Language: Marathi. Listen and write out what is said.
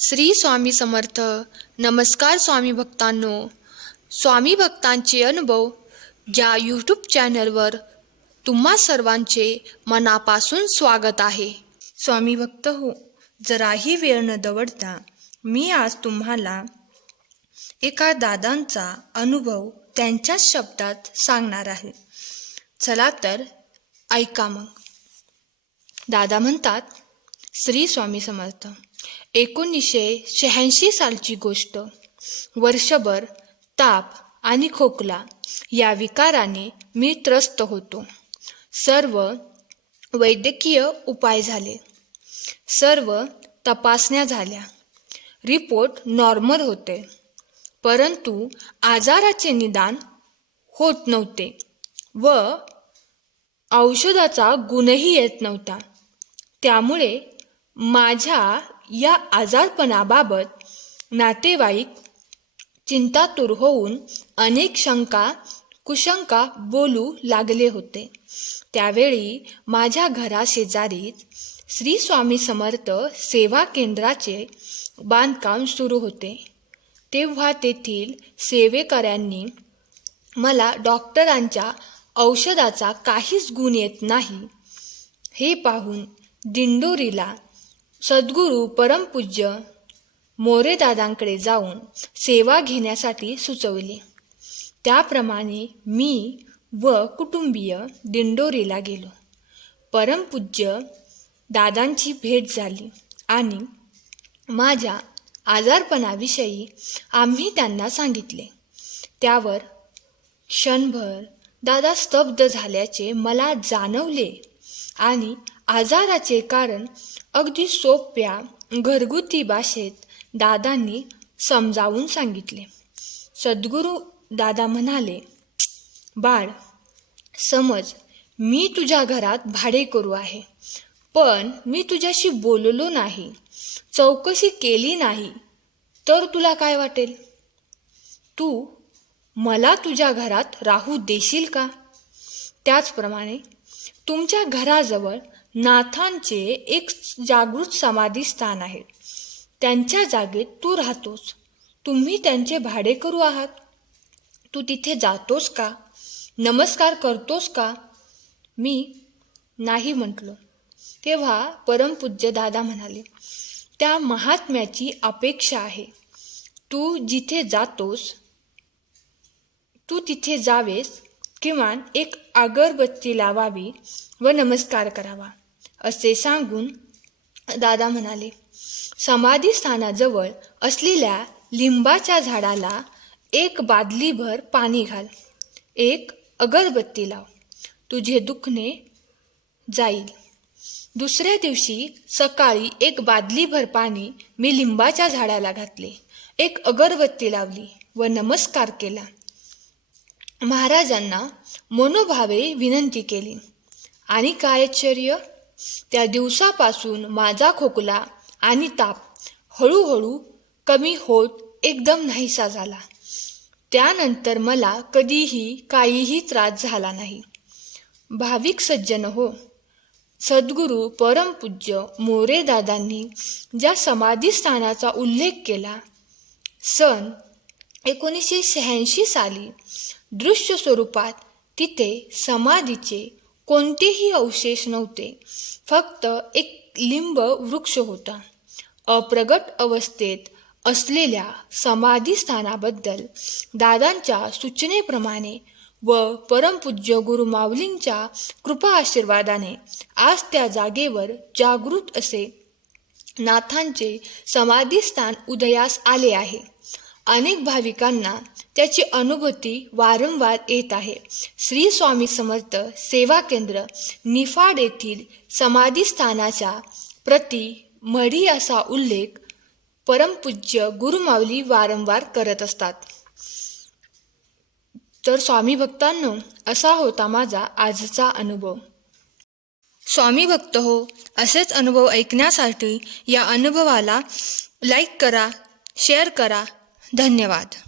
श्री स्वामी समर्थ. नमस्कार स्वामी भक्तांनो. स्वामी भक्तांचे अनुभव या यूट्यूब चॅनलवर तुम्हा सर्वांचे मनापासून स्वागत आहे. स्वामी भक्त हो, जराही वेळ न दवडता मी आज तुम्हाला एका दादांचा अनुभव त्यांच्याच शब्दात सांगणार आहे. चला तर ऐका मग. दादा म्हणतात, श्री स्वामी समर्थ. 1986 सालची गोष्ट. वर्षभर ताप आणि खोकला या विकाराने मी त्रस्त होतो. सर्व वैद्यकीय उपाय झाले, सर्व तपासण्या झाल्या, रिपोर्ट नॉर्मल होते, परंतु आजाराचे निदान होत नव्हते व औषधाचा गुणही येत नव्हता. त्यामुळे माझ्या या आजारपणाबाबत नातेवाईक चिंतातुर होऊन अनेक शंका कुशंका बोलू लागले होते. त्यावेळी माझ्या घराशेजारीच श्री स्वामी समर्थ सेवा केंद्राचे बांधकाम सुरू होते. तेव्हा तेथील सेवेकऱ्यांनी मला डॉक्टरांच्या औषधाचा काहीच गुण येत नाही हे पाहून दिंडोरीला सद्गुरू परमपूज्य मोरेदादांकडे जाऊन सेवा घेण्यासाठी सुचवले. त्याप्रमाणे मी व कुटुंबीय दिंडोरीला गेलो. परमपूज्य दादांची भेट झाली आणि माझ्या आजारपणाविषयी आम्ही त्यांना सांगितले. त्यावर क्षणभर दादा स्तब्ध झाल्याचे मला जाणवले आणि आजाराचे कारण अगदी सोप्या घरगुती भाषेत दादांनी समजावून सांगितले. सद्गुरू दादा म्हणाले, बाळ, समज मी तुझ्या घरात भाडेकरू आहे, पण मी तुझ्याशी बोललो नाही, चौकशी केली नाही तर तुला काय वाटेल? तू मला तुझ्या घरात राहू देशील का? त्याचप्रमाणे तुमच्या घराजवळ नाथांचे एक जागृत समाधी स्थान आहे. त्यांच्या जागेत तू राहतोस. तुम्ही त्यांचे भाडेकरू आहात. तू तिथे जातोस का? नमस्कार करतोस का? मी नाही म्हटलो. तेव्हा परमपूज्य दादा म्हणाले, त्या महात्म्याची अपेक्षा आहे. तू जिथे जातोस तू तिथे जावेस, किमान एक अगरबत्ती लावावी व नमस्कार करावा, असे सांगून दादा म्हणाले, समाधी स्थानाजवळ असलेल्या लिंबाच्या झाडाला एक बादलीभर पाणी घाल, एक अगरबत्ती लाव, तुझे दुखणे जाईल. दुसऱ्या दिवशी सकाळी एक बादलीभर पाणी मी लिंबाच्या झाडाला घातले, एक अगरबत्ती लावली व नमस्कार केला. महाराजांना मनोभावे विनंती केली आणि काय आश्चर्य, त्या दिवसापासून माझा खोकला आणि ताप हळूहळू कमी होत एकदम नाहीसा झाला. त्यानंतर मला कधीही काहीही त्रास झाला नाही. भाविक सज्जन हो, सद्गुरू परमपूज्य मोरेदादांनी ज्या समाधी स्थानाचा उल्लेख केला, सन 1986 साली दृश्य स्वरूपात तिथे समाधीचे कोणतेही अवशेष नव्हते. फक्त एक लिंब वृक्ष होता. अप्रगट अवस्थेत असलेल्या समाधी स्थानाबद्दल दादांच्या सूचनेप्रमाणे व परमपूज्य गुरुमाऊलींच्या कृपा आशीर्वादाने आज त्या जागेवर जागृत असे नाथांचे समाधीस्थान उदयास आले आहे. अनेक भाविकांना त्याची अनुभूती वारंवार येत आहे. श्री स्वामी समर्थ सेवा केंद्र निफाड येथील समाधीस्थानाच्या प्रति मढी असा उल्लेख परमपूज्य गुरुमाऊली वारंवार करत असतात. तर स्वामी भक्तांनो, असा होता माझा आजचा अनुभव. स्वामी भक्त हो, असेच अनुभव ऐकण्यासाठी या अनुभवाला लाईक करा, शेअर करा. धन्यवाद.